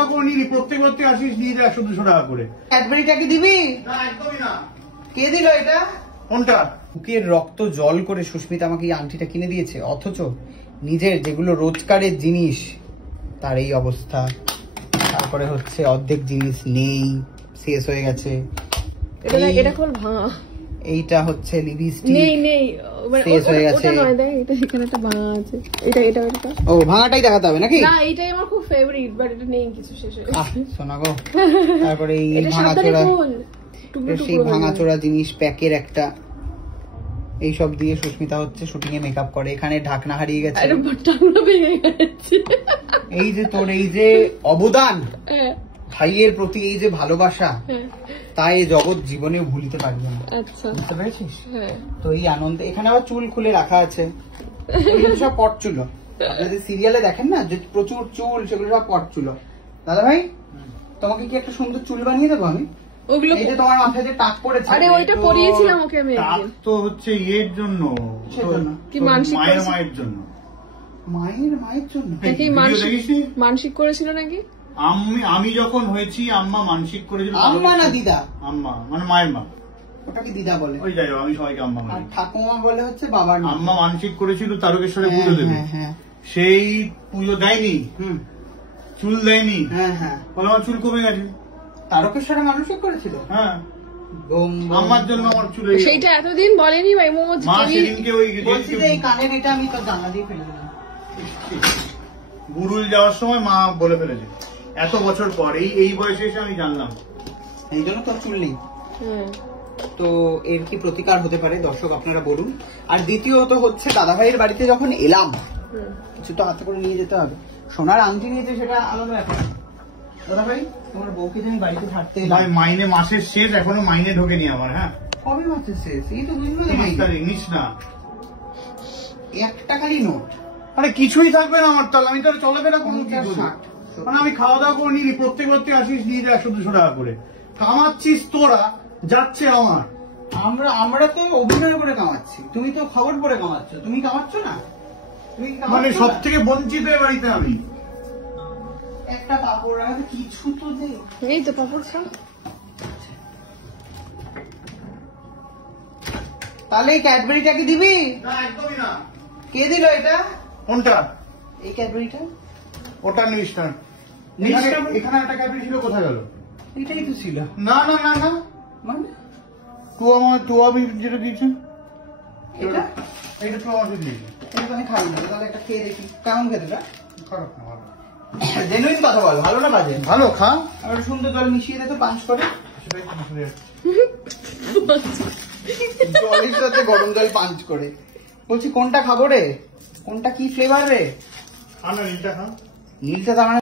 দাওয়া করে নিবি, প্রত্যেক আসিস নিয়ে যা 100-200 টাকা করে। ক্যাডবেরিটা কি দিবি? না একদমই না। কে দিল এটা? কোনটা? বুকের রক্ত জল করে সুস্মিতা আমাকে এই আংটিটা কিনে দিয়েছে, অথচ নিজের যেগুলো রোজকারের জিনিস তার এই অবস্থা। তারপরে হচ্ছে অর্ধেক জিনিস নেই, শেষ হয়ে গেছে। এটা খোল ভাঙা। এইটা হচ্ছে লিপস্টিক নেই শেষ হয়ে গেছে। ওটা নয়, দেখ এটা এখানে একটা ভাঙা আছে। এটা ও ভাঙাটাই দেখাতে হবে নাকি? না এইটাই আমার খুব ফেভারিট, বাট এটা নেই কিছু শেষ হয়ে গেছে। শোনা গো। তারপরে এই এটা ভাঙাচোরা, টুকরো সেই ভাঙাচোরা জিনিস প্যাকের একটা, এইসব দিয়ে সুস্মিতা হচ্ছে শুটিং এ মেকআপ করে। এখানে ঢাকনা হারিয়ে গেছে, এই যে তোর এই যে অবদান ভাইয়ের প্রতি, এই যে ভালোবাসা, তাই জগৎ জীবনে ভুলিতে পারবে না। আচ্ছা বুঝতে পেরেছিস? তো এই আনন্দে এখানে আবার চুল খুলে রাখা আছে, এগুলো সব পট চুল। আপনাদের সিরিয়ালে দেখেন না যে প্রচুর চুল, সেগুলো সব পট চুল। দাদা ভাই তোমাকে কি একটা সুন্দর চুল বানিয়ে দেবো আমি? ওগুলো এই যে তোমার মাথায় যে টাক পড়েছে, আরে ওইটা পরিয়েছিলাম ওকে আমি টাক তো হচ্ছে এর জন্য, কি মানসিক মায়ের জন্য। মায়ের জন্য নাকি মানসিক করেছিল নাকি? আমি যখন হয়েছি আম্মা মানসিক করেছিল। আম্মা না দিদা? আম্মা মানে মায়ের মা। ওটাকে দিদা বলে। ওই যাই হোক, আমি সবাইকে আম্মা বলি। ঠাকুমা বলে হচ্ছে বাবার নাম। আম্মা মানসিক করেছিল তারকেশ্বরে পুজো দেবে, সেই পুজো দেয়নি, চুল দেয়নি। বলে আমার চুল কমে গেছে। তারকেশ্বরে মানসিক করেছিল? হ্যাঁ, আম্মার জন্য আমার চুলে। সেইটা এতদিন বলেনি ভাই মোজ। মা সেদিনকে ওই এই কানের এটা আমি তো জানলা দিয়ে ফেলে দিলাম। গুরুল যাওয়ার সময় মা বলে ফেলেছে, এত বছর পর এই বয়সে এসে আমি জানলাম। এই জন্য তোর চুল নেই। তো এর কি প্রতিকার হতে পারে দর্শক আপনারা বলুন। আর দ্বিতীয়ত হচ্ছে দাদা ভাইয়ের বাড়িতে যখন এলাম, কিছু তো হাতে করে নিয়ে যেতে হবে। সোনার আংটি নিয়েছে সেটা আলাদা ব্যাপার। দাদা ভাই তোমার বউকে যে আমি বাড়িতে ছাড়তে এলাম, মাইনে মাসের শেষ, এখনো মাইনে ঢোকেনি আমার। হ্যাঁ, কবে মাসের শেষ? এই তো বুঝলো নিস না, একটা খালি নোট। আরে কিছুই থাকবে না আমার, তাহলে আমি তো চলাফেরা করবো কি করে? মানে আমি খাওয়া দাওয়া করে নিবি, প্রত্যেক আসিস নিয়ে যা 100-200 টাকা করে। কামাচ্ছিস তোরা, যাচ্ছে আমার। আমরা তো অভিনয় করে কামাচ্ছি, তুমি তো খবর পড়ে কামাচ্ছ। তুমি কামাচ্ছ না? মানে সব থেকে বঞ্চিত এ বাড়িতে আমি। একটা পাপড় রাখা, কিছু তো দে। এই তো পাপড় ছাড়। তাহলে এই ক্যাডবেরিটা কি দিবি? না একদমই না। কে দিল এটা? কোনটা? এই ক্যাডবেরিটা। ওটা নিস না। এখানে একটা ক্যাডবেরি ছিল, কোথায় গেল? এটাই তো ছিল। না না না না, মানে টু আমি যেটা দিয়েছি এটা টু আমাকে দিয়েছি। এটা তো আমি খাই না, তাহলে একটা খেয়ে দেখি কেমন খেতে। খারাপ না, ভালো। জেনুইন কথা বল, ভালো না বাজে? ভালো, খা। আর সুন্দর জল মিশিয়ে দে তো, পাঁচ করে। জলের সাথে গরম জল পাঞ্চ করে। বলছি কোনটা খাবো রে? কোনটা কি ফ্লেভার রে? খা না, নীলটা খা। নীলটা তো আমার